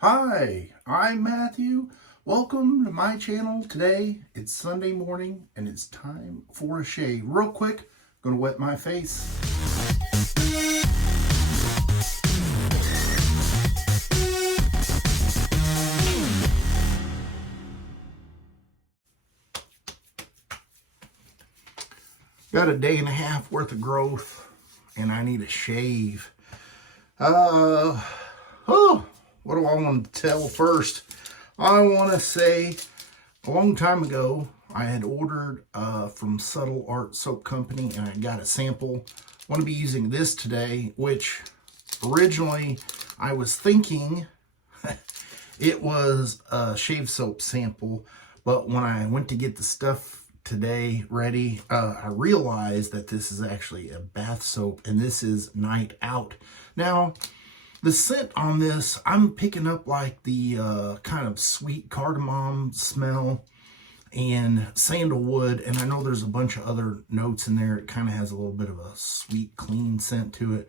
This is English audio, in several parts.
Hi, I'm Matthew. Welcome to my channel. Today it's Sunday morning and it's time for a shave. Real quick, I'm gonna wet my face. Got a day and a half worth of growth and I need a shave. What do I want to tell first? I want to say a long time ago, I had ordered from Subtle Art Soap Company and I got a sample. I want to be using this today, which originally I was thinking it was a shave soap sample, but when I went to get the stuff today ready, I realized that this is actually a bath soap and this is Night Out. Now, the scent on this, I'm picking up like the kind of sweet cardamom smell and sandalwood, and I know there's a bunch of other notes in there. It kind of has a little bit of a sweet, clean scent to it.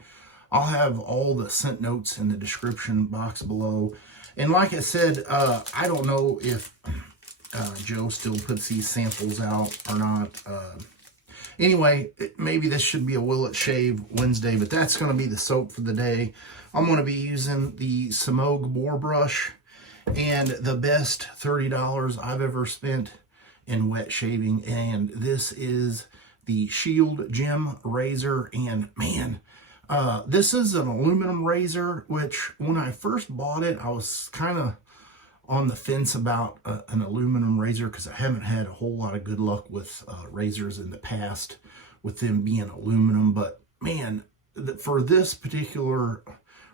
I'll have all the scent notes in the description box below. And like I said, I don't know if Joe still puts these samples out or not. Anyway, maybe this should be a Will It Shave Wednesday, but that's going to be the soap for the day. I'm going to be using the Homage boar brush, and the best $30 I've ever spent in wet shaving, and this is the Shield Gem razor. And man, this is an aluminum razor, which when I first bought it, I was kind of on the fence about an aluminum razor because I haven't had a whole lot of good luck with razors in the past with them being aluminum. But man, for this particular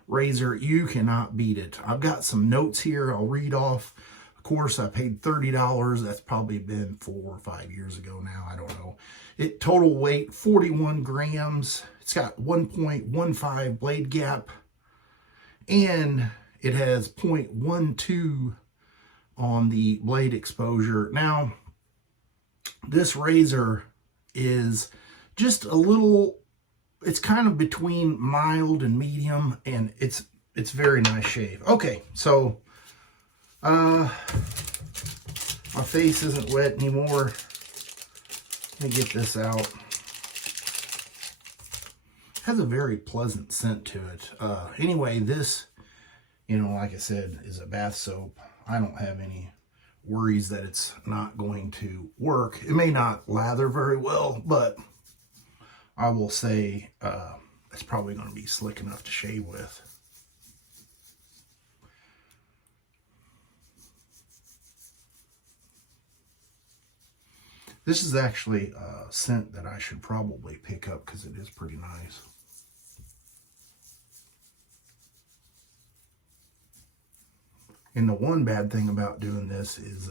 razor, you cannot beat it. I've got some notes here I'll read off. Of course, I paid $30. That's probably been 4 or 5 years ago now. I don't know. It total weight 41 grams. It's got 1.15 blade gap, and it has 0.12 on the blade exposure. Now, this razor is just a little, it's kind of between mild and medium, and it's very nice shave. Okay, so my face isn't wet anymore. Let me get this out. It has a very pleasant scent to it. Anyway, this, you know, like I said, is a bath soap. I don't have any worries that it's not going to work. It may not lather very well, but I will say it's probably going to be slick enough to shave with. This is actually a scent that I should probably pick up because it is pretty nice. And the one bad thing about doing this is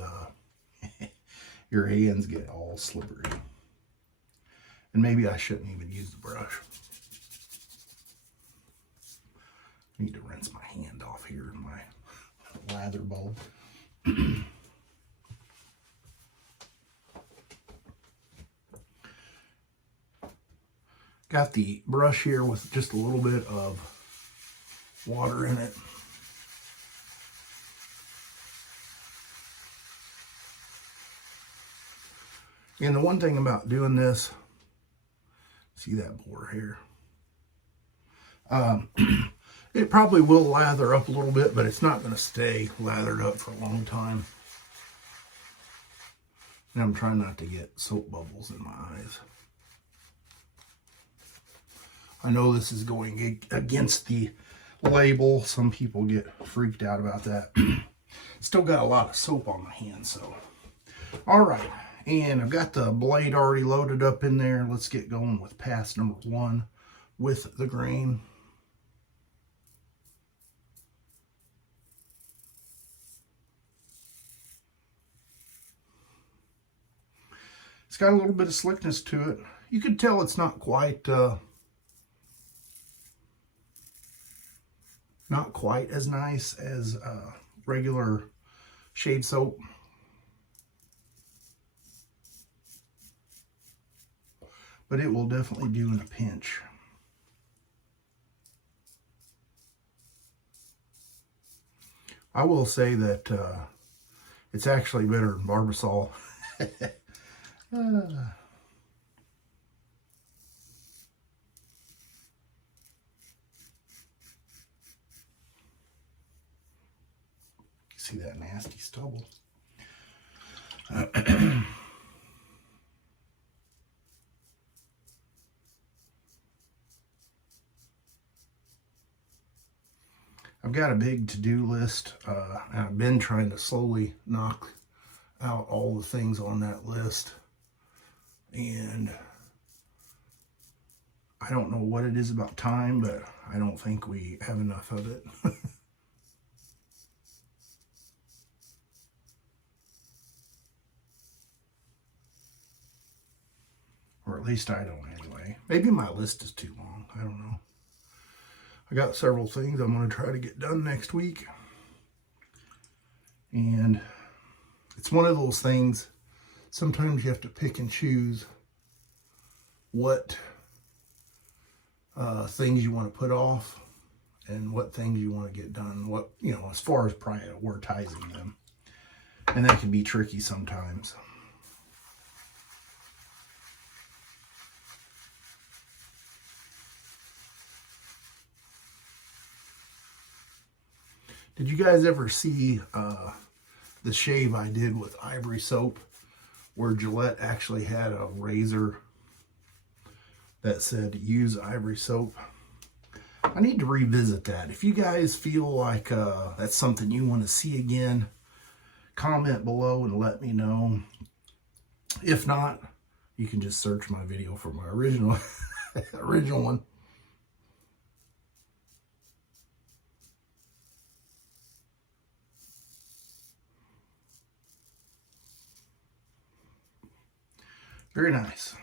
your hands get all slippery. And maybe I shouldn't even use the brush. I need to rinse my hand off here in my lather bowl. Got the brush here with just a little bit of water in it. And the one thing about doing this, see that boar hair? It probably will lather up a little bit, but it's not going to stay lathered up for a long time. And I'm trying not to get soap bubbles in my eyes. I know this is going against the label. Some people get freaked out about that. Still got a lot of soap on my hands, so. All right. And I've got the blade already loaded up in there. Let's get going with pass number 1 with the grain. It's got a little bit of slickness to it. You could tell it's not quite as nice as regular shave soap. But it will definitely do in a pinch. I will say that it's actually better than Barbasol. See that nasty stubble? I've got a big to-do list, and I've been trying to slowly knock out all the things on that list, and I don't know what it is about time, but I don't think we have enough of it. Or at least I don't anyway. Maybe my list is too long. I don't know. I got several things I'm going to try to get done next week. And it's one of those things, sometimes you have to pick and choose what things you want to put off and what things you want to get done. What, you know, as far as prioritizing them. And that can be tricky sometimes. Did you guys ever see the shave I did with ivory soap, where Gillette actually had a razor that said use ivory soap? I need to revisit that. If you guys feel like that's something you want to see again, comment below and let me know. If not, you can just search my video for my original original one. Very nice.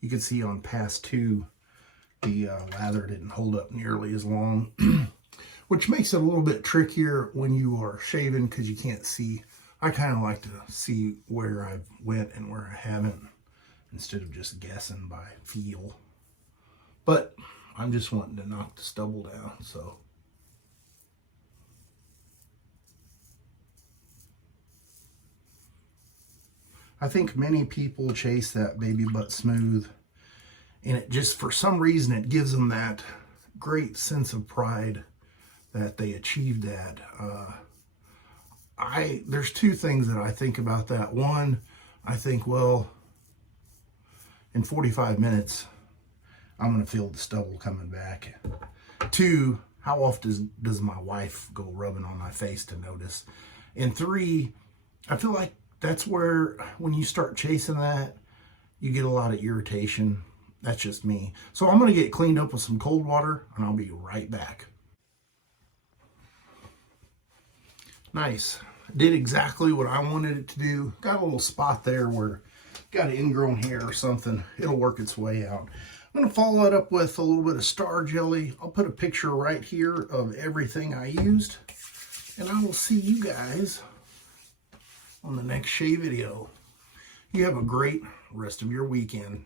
You can see on pass 2, the lather didn't hold up nearly as long, which makes it a little bit trickier when you are shaving because you can't see. I kind of like to see where I went and where I haven't, instead of just guessing by feel. But I'm just wanting to knock the stubble down, so. I think many people chase that baby butt smooth, and it just, for some reason, it gives them that great sense of pride that they achieved that. There's two things that I think about that. One, I think, well, in 45 minutes, I'm going to feel the stubble coming back. Two, how often does my wife go rubbing on my face to notice? And three, I feel like that's where, when you start chasing that, you get a lot of irritation. That's just me. So I'm going to get cleaned up with some cold water, and I'll be right back. Nice. Did exactly what I wanted it to do. Got a little spot there where got ingrown hair or something. It'll work its way out. I'm going to follow it up with a little bit of star jelly. I'll put a picture right here of everything I used. And I will see you guys on the next shave video. You have a great rest of your weekend.